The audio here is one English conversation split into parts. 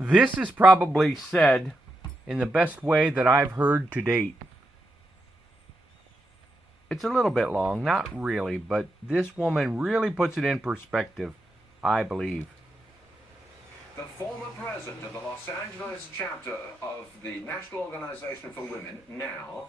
This is probably said in the best way that I've heard to date. It's a little bit long, not really, but this woman really puts it in perspective, I believe. The former president of the Los Angeles chapter of the National Organization for Women, now,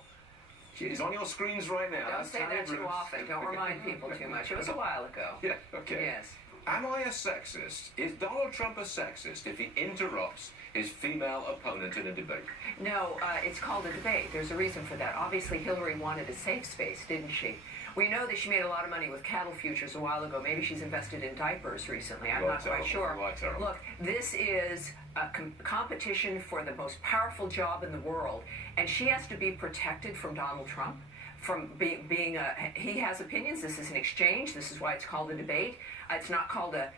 she's on your screens right now. Don't say that too often. Don't remind people too much. It was a while ago. Yeah, okay. Yes. Am I a sexist? Is Donald Trump a sexist if he interrupts his female opponent in a debate? No, it's called a debate. There's a reason for that. Obviously, Hillary wanted a safe space, didn't she? We know that she made a lot of money with cattle futures a while ago. Maybe she's invested in diapers recently. I'm not quite sure. Look, this is a competition for the most powerful job in the world, and she has to be protected from Donald Trump. From being he has opinions. This is an exchange. This is why it's called a debate. It's not called a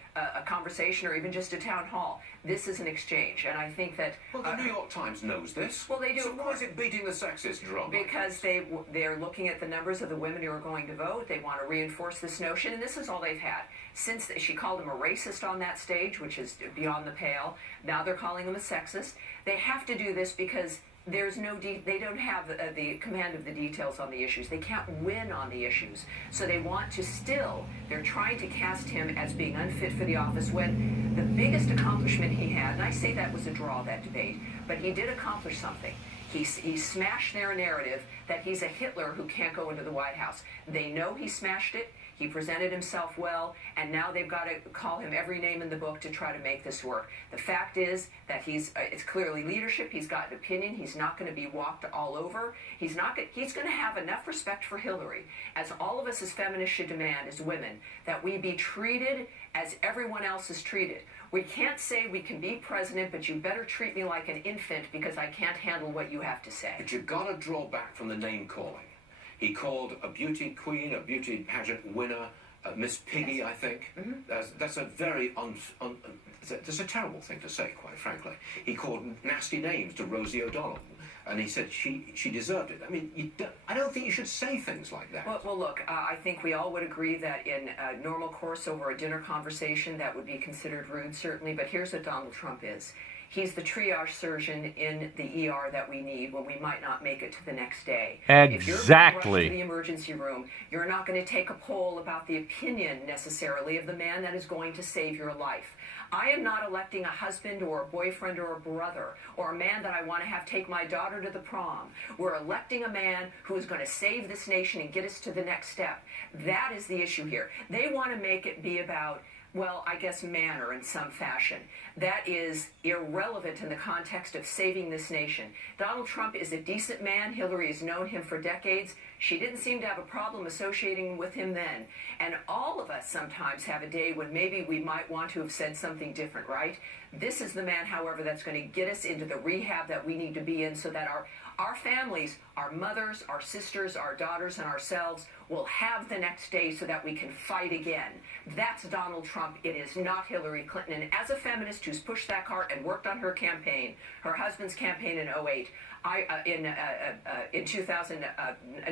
conversation or even just a town hall. This is an exchange, and I think that... Well, the New York Times knows this. Well, they do. So why is it beating the sexist drum? Because they're looking at the numbers of the women who are going to vote. They want to reinforce this notion, and this is all they've had. Since she called him a racist on that stage, which is beyond the pale, now they're calling him a sexist. They have to do this because... There's no they don't have the command of the details on the issues. They can't win on the issues. So they want to they're trying to cast him as being unfit for the office when the biggest accomplishment he had, and I say that was a draw, that debate, but he did accomplish something. He smashed their narrative that he's a Hitler who can't go into the White House. They know he smashed it. He presented himself well, and now they've got to call him every name in the book to try to make this work. The fact is that it's clearly leadership. He's got an opinion. He's not going to be walked all over. He's going to have enough respect for Hillary, as all of us as feminists should demand as women, that we be treated as everyone else is treated. We can't say we can be president, but you better treat me like an infant because I can't handle what you have to say. But you've got to draw back from the name calling. He called a beauty queen, a beauty pageant winner, Miss Piggy, yes. I think. Mm-hmm. That's a very that's a terrible thing to say, quite frankly. He called nasty names to Rosie O'Donnell, and he said she deserved it. I mean, I don't think you should say things like that. Well look, I think we all would agree that in a normal course over a dinner conversation, that would be considered rude, certainly. But here's what Donald Trump is. He's the triage surgeon in the ER that we need when we might not make it to the next day. Exactly. If you're going to rush to the emergency room, you're not going to take a poll about the opinion necessarily of the man that is going to save your life. I am not electing a husband or a boyfriend or a brother or a man that I want to have take my daughter to the prom. We're electing a man who is going to save this nation and get us to the next step. That is the issue here. They want to make it be about, well, I guess manner in some fashion. That is irrelevant in the context of saving this nation. Donald Trump is a decent man. Hillary has known him for decades. She didn't seem to have a problem associating with him then. And all of us sometimes have a day when maybe we might want to have said something different, right? This is the man, however, that's going to get us into the rehab that we need to be in so that our families, our mothers, our sisters, our daughters, and ourselves will have the next day so that we can fight again. That's Donald Trump. It is not Hillary Clinton. And as a feminist who's pushed that cart and worked on her campaign, her husband's campaign in 2008, in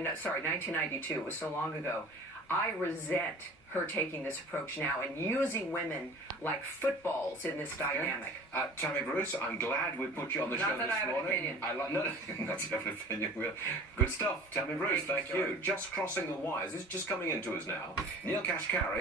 1992, it was so long ago, I resent her taking this approach now and using women like footballs in this dynamic. Tammy Bruce, I'm glad we put you on the show this morning. Not that I have an opinion. Not to have an opinion. Good stuff, Tammy Bruce. Thank you. Just crossing the wires. This is just coming into us now. Neil Kashkari.